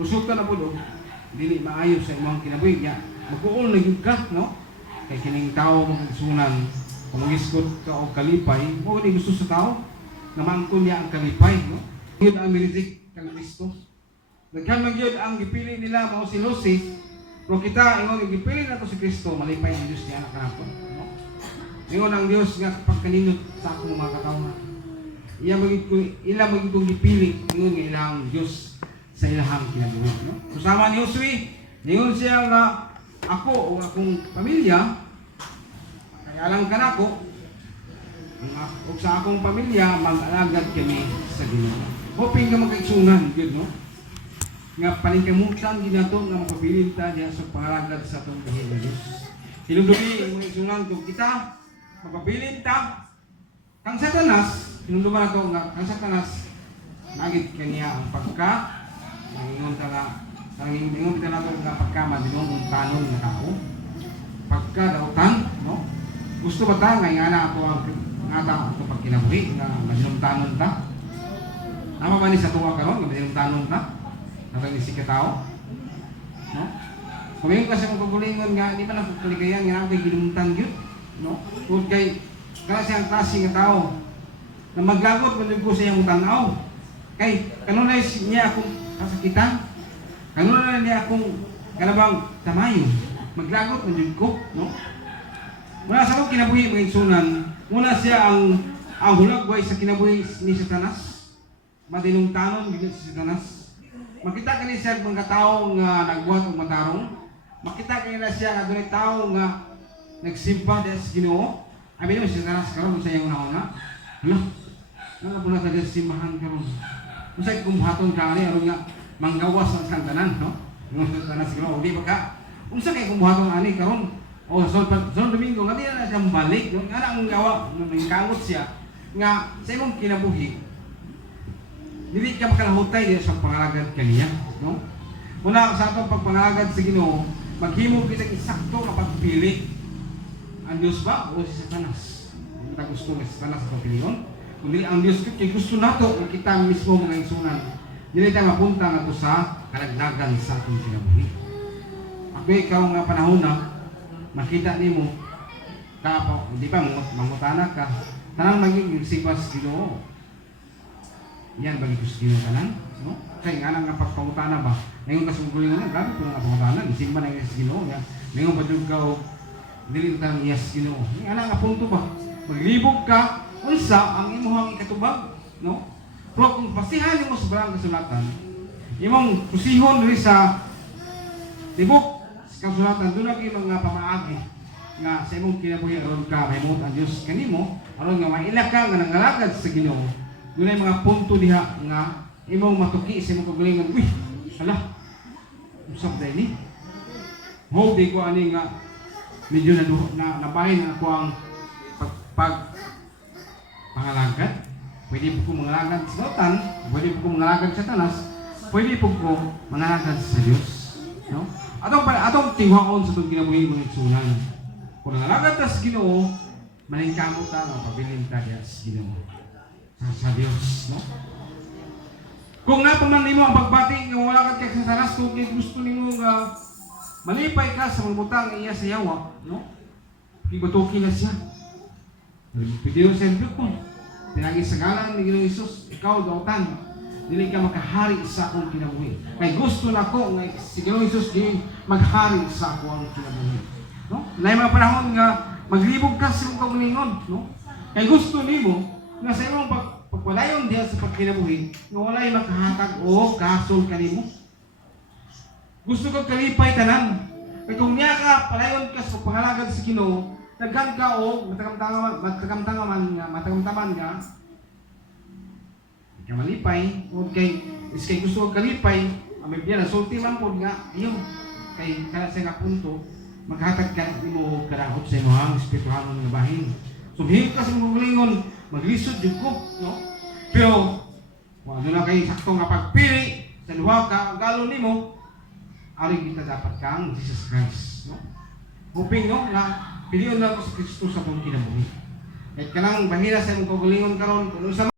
usog ka na po do, dili maayo sa imong kinabuhi niya. Magkuol na gyud ka, no? Kay kining tao magsunan, kung magiskot ka o kalipay, mo ni gusto sa tao na maangkon niya ang kalipay, no? Yun ang miridik kang Kristo. Nagkan magyud ang gipili nila mao si Lucy, pero kita ingon gipili nato si Kristo, malipay ang Dios niya anak kanapon, no? Ingon ang Dios nga pagkaninot sa akong mga katawhan. Ila magig kong gipili ingon nga ilang Dios sa ilahang kinabuhi, no? Usama ni Josue, ingon siya nga ako o akong pamilya ay alang kanako o sa akong pamilya mag-alagad kami sa Ginoo. Hoping ka magkaigsunan gyud, no? Nga paningkamutan ginato nga mapabilin ta diha sa pangalagad sa atong buhi nga Dios. Hinumdumi imong igsunan kung kita mapabilin ta kang Satanas, hinumduman nato nga kang Satanas nagit kaniya ang pagka nangingon ta nato nga pagkama dinong tanon nga tao. Pagka dautan, no? Gusto ba ta nga ingana ato ang ngata ato pagkinabuhi nga madinong tanon ta? Ama ba ni sa tuwa karon nga madinong tanon ta? Nang isig ka tao? No? Kumayon kasi kung pagulingon nga, di ba na kaligayan nga natin ginumutan yun? No? Kung kay kasi ang klase nga tao na maglagot man ko sa iyong tanaw. Kay kanunay niya akong kasakitan. Kanunay niya akong kanabang tamayo. Maglagot man ko, no? Muna sa akong kinabuhi mga igsunan, muna siya ang hulagway sa kinabuhi ni Satanas. Madinong tanon gid si Satanas. Makita ka ni siya mga tao nga nagbuhat og matarong. Makita ka na siya nga dunay tao nga nagsimba sa Ginoo. Abi mo siya Satanas karon sa iyang una-una. Hala. Nga puna ta sa simbahan karon. Unsay kumbuhaton ka ani aron nga manggawas ang santanan, no? Yung Satanas Ginoo di ba ka? Unsa kay kumbuhaton ani karon? O sa Domingo nga di na siya balik, no? Nga ang gawa nangkangot siya nga sa imong kinabuhi. Dili ka makalahutay diya sa pangalagad kaniya, no? Muna sa atong pagpangalagad sa Ginoo, maghimo kita eksakto nga pagpili. Ang Dios ba o si Satanas? Kita gusto nga si Satanas sa pagpilion. Kung dili ang Dios kay gusto nato nga kita mismo mga igsunan. Dili ta mapunta nato sa kalagdagan sa atong kinabuhi. Ako ikaw nga panahon na makita nimo ka di ba mangutana ka tanang maging sipas Ginoo. Yan bagi ko sa Ginoo tanan, no? Kay nga nga pagpangutana ba? Ngayon kasunggulingon na grabe kung pangutana, isimba na yung sa Ginoo, ya. Ngayon padung ka dili ta iya sa Ginoo. Nga nga punto ba? Maglibog ka unsa ang imong ikatubag, no? Pero kung basihan mo sa barang kasulatan, imong kusihon diri sa libog sa kasulatan dunay mga pamaagi nga sa imong kinabuhi aron ka mahimot ang Dios kanimo aron nga maila ka nga nangalagad sa Ginoo. Dunay mga punto diha nga imong matuki sa imong kagalingon. Uy, hala. Usap dai ni. Mo di ko ani nga medyo na nabahin ako ang pangalagad. Pwede po ko mangalagad sa Satan, pwede po ko mangalagad sa Satanas, pwede po ko mangalagad sa Dios, no? Atong tinghaon sa itong kinabuhi mga igsunan. Kung nangalagad ta sa Ginoo, maningkamot ta nga pabilin ta diha sa Ginoo. Sa Dios, no? Kung napaman nimo ang pagbati nga wala ka kay Satanas, kung gusto nimo nga malipay ka sa mangutang iya sa yawa, no? Ibatuki na siya. Pwede sa ko. Tinagi sa ngalan ni Ginoong Hesus, ikaw dautan, dili ka makahari sa akong kinabuhi. Kay gusto nako nga si Ginoong Hesus di maghari sa akong kinabuhi, no? Nay mga panahon nga maglibog ka sa imong kaugalingon, no? Kay gusto nimo nga sa imong pagpadayon diha sa pagkinabuhi nga walay makahatag o kahasol kanimo. Gusto ko kalipay tanan. Kay kung niya ka padayon ka sa pangalagad sa Ginoo, daghan ka o matagamtaman nga ka malipay o kay gusto ko kalipay may biya na sulti man po nga iyo kay kaya sa nga punto maghatag ka nimo karahot sa imong espirituhanon nga bahin. So hihip ka sa mga maglisod yung ko, no? Pero, kung ano na kayo sakto nga pagpili sa luha ka, galo nimo, aring kita dapat kang Jesus Christ, no? Hoping, no, na piliyon na ko sa Kristo sa itong kinabuhi. At kanang bahira sa imong kaugalingon karon kung sa